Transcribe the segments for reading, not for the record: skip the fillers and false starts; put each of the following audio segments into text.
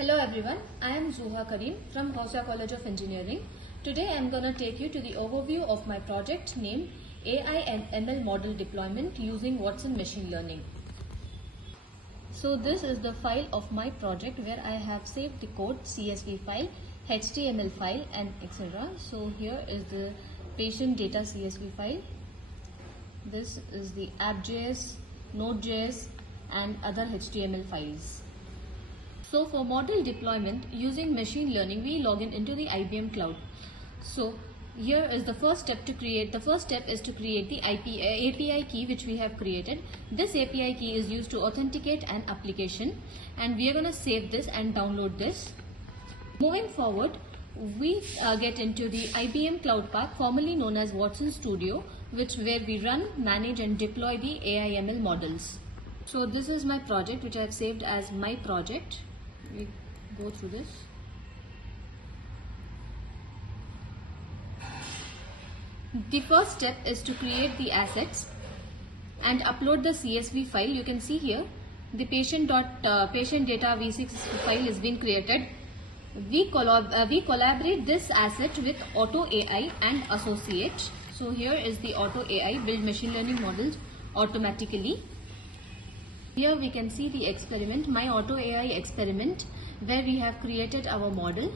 Hello everyone, I am Zuha Karim from Hausa College of Engineering. Today I am going to take you to the overview of my project named AI and ML Model Deployment using Watson Machine Learning. So this is the file of my project where I have saved the code, CSV file, HTML file and etc. So here is the patient data CSV file. This is the app.js, node.js and other HTML files. So for model deployment using machine learning, we log in into the IBM Cloud. So here is the first step to create. The first step is to create the API key which we have created. This API key is used to authenticate an application, and we are going to save this and download this. Moving forward, we get into the IBM Cloud Pak, formerly known as Watson Studio, where we run, manage and deploy the AI/ML models. So this is my project which I have saved as my project. We go through this. The first step is to create the assets and upload the CSV file. You can see here the patient data v6 file has been created. We collaborate this asset with Auto AI and Associate. So here is the Auto AI, build machine learning models automatically. Here we can see the experiment, my Auto AI experiment, where we have created our model.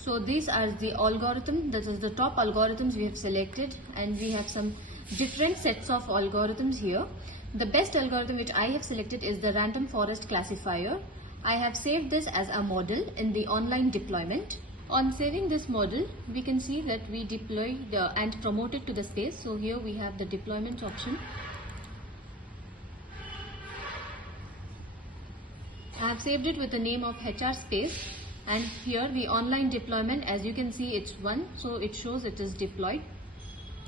So these are the algorithm, that is the top algorithms we have selected, and we have some different sets of algorithms here. The best algorithm which I have selected is the random forest classifier. I have saved this as a model in the online deployment. On saving this model, we can see that we deploy and promote it to the space. So here we have the deployment option. I have saved it with the name of HR space, and here the online deployment, as you can see, it's 1, so it shows it is deployed.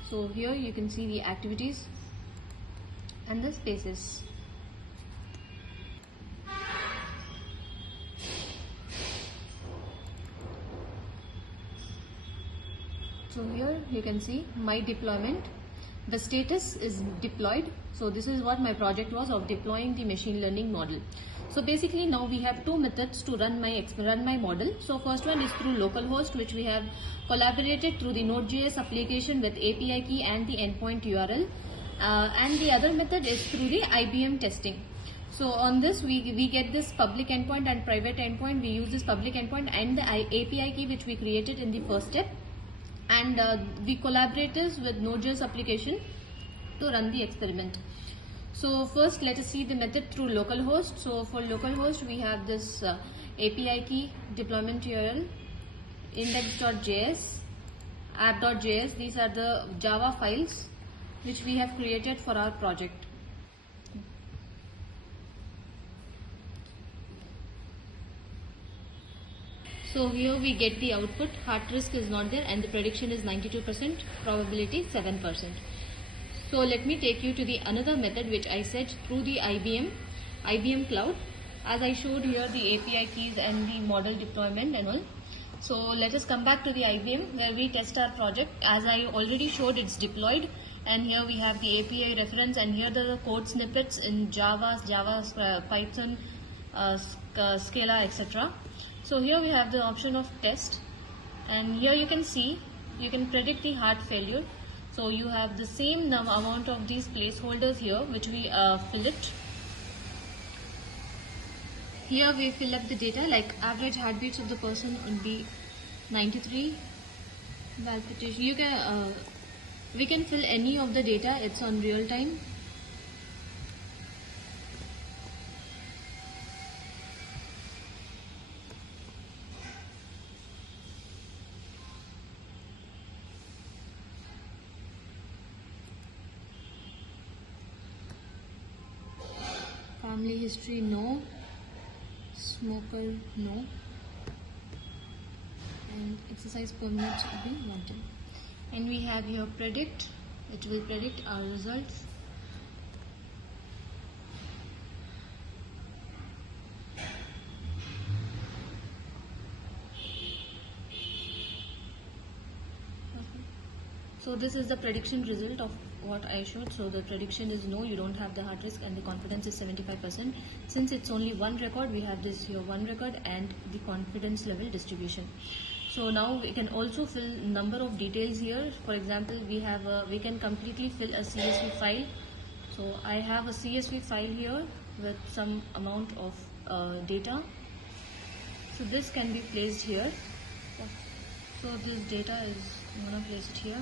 So here you can see the activities and the spaces. So here you can see my deployment. The status is deployed. So this is what my project was of deploying the machine learning model. So basically now we have two methods to run my model. So first one is through localhost, which we have collaborated through the Node.js application with API key and the endpoint URL. And the other method is through the IBM testing. So on this we get this public endpoint and private endpoint. We use this public endpoint and the API key which we created in the first step. And we collaborate this with Node.js application to run the experiment. So first let us see the method through localhost. So for localhost we have this API key, deployment URL, index.js, app.js. These are the Java files which we have created for our project. So here we get the output, heart risk is not there and the prediction is 92%, probability 7%. So let me take you to the another method which I said through the IBM Cloud. As I showed here the API keys and the model deployment and all. So let us come back to the IBM where we test our project. As I already showed, it's deployed, and here we have the API reference, and here the code snippets in Java, Python, Scala, etc. So here we have the option of test, and here you can see you can predict the heart failure. So you have the same amount of these placeholders here which we fill it. Here we fill up the data, like average heartbeats of the person would be 93. Palpitation. You can we can fill any of the data. It's on real time. Family history, no. Smoker, no. And exercise per minute will be 110. And we have here predict. It will predict our results. So this is the prediction result of what I showed. So the prediction is no, you don't have the heart risk, and the confidence is 75%. Since it's only one record, we have this here one record and the confidence level distribution. So now we can also fill number of details here. For example, we can completely fill a CSV file. So I have a CSV file here with some amount of data. So this can be placed here. So this data I'm gonna place it here.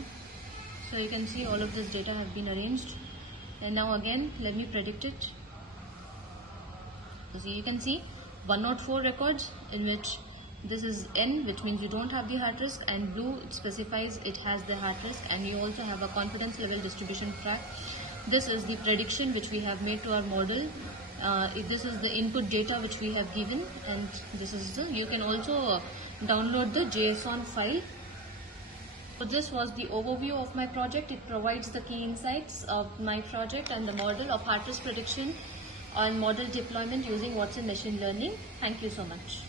So you can see all of this data have been arranged. And now again, let me predict it. So you can see 104 records in which this is N, which means you don't have the heart risk, and blue it specifies it has the heart risk, and you also have a confidence level distribution track. This is the prediction which we have made to our model. This is the input data which we have given, and this is you can also download the JSON file. So this was the overview of my project. It provides the key insights of my project and the model of heart risk prediction and model deployment using Watson machine learning. Thank you so much.